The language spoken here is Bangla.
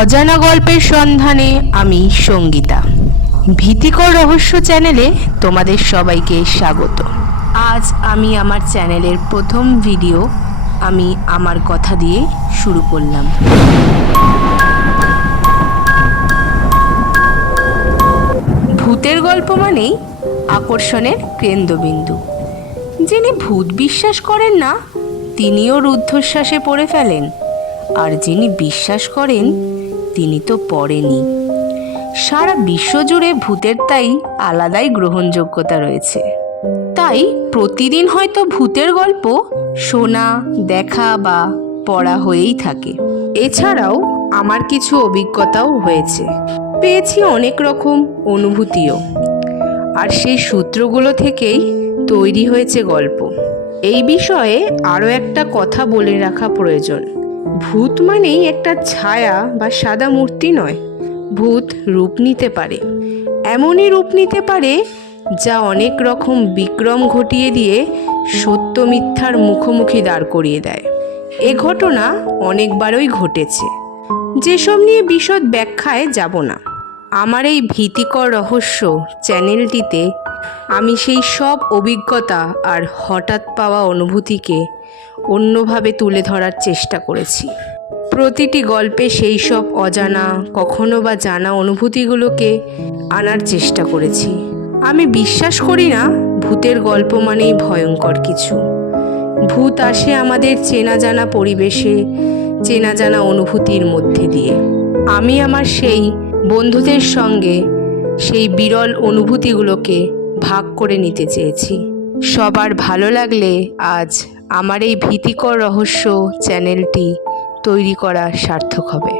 অজানা গল্পের সন্ধানে আমি সঙ্গীতা। ভীতিকর রহস্য চ্যানেলে তোমাদের সবাইকে স্বাগত। আজ আমি আমার চ্যানেলের প্রথম ভিডিও আমি আমার কথা দিয়ে শুরু করলাম। ভূতের গল্প মানেই আকর্ষণের কেন্দ্রবিন্দু। যিনি ভূত বিশ্বাস করেন না তিনিও রুদ্ধশ্বাসে পড়ে ফেলেন, আর যিনি বিশ্বাস করেন তিনি তো পড়েনি। সারা বিশ্বজুড়ে ভূতের তাই আলাদাই গ্রহণযোগ্যতা রয়েছে। তাই প্রতিদিন হয়তো ভূতের গল্প শোনা, দেখা বা পড়া হয়েই থাকে। এছাড়াও আমার কিছু অভিজ্ঞতাও হয়েছে, পেয়েছি অনেক রকম অনুভূতিও, আর সেই সূত্রগুলো থেকেই তৈরি হয়েছে গল্প। এই বিষয়ে আরও একটা কথা বলে রাখা প্রয়োজন। ভূত মানেই একটা ছায়া বা সাদা মূর্তি নয়। ভূত রূপ নিতে পারে, এমনই রূপ নিতে পারে যা অনেক রকম বিক্রম ঘটিয়ে দিয়ে সত্য মিথ্যার মুখোমুখি দাঁড় করিয়ে দেয়। এ ঘটনা অনেকবারই ঘটেছে, যেসব নিয়ে বিশদ ব্যাখ্যায় যাব না। আমার এই ভীতিকর রহস্য চ্যানেলটিতে আমি সেই সব অভিজ্ঞতা আর হঠাৎ পাওয়া অনুভূতিকে অন্যভাবে তুলে ধরার চেষ্টা করেছি। প্রতিটি গল্পে সেই সব অজানা, কখনো বা জানা অনুভূতিগুলোকে আনার চেষ্টা করেছি। আমি বিশ্বাস করি না ভূতের গল্প মানেই ভয়ঙ্কর কিছু। ভূত আসে আমাদের চেনা জানা পরিবেশে, চেনা জানা অনুভূতির মধ্যে দিয়ে। আমি আমার সেই বন্ধুদের সঙ্গে সেই বিরল অনুভূতিগুলোকে ভাগ করে নিতে চেয়েছি। সবার ভালো লাগলে আজ আমার এই ভীতিকর রহস্য চ্যানেলটি তৈরি করা সার্থক হবে।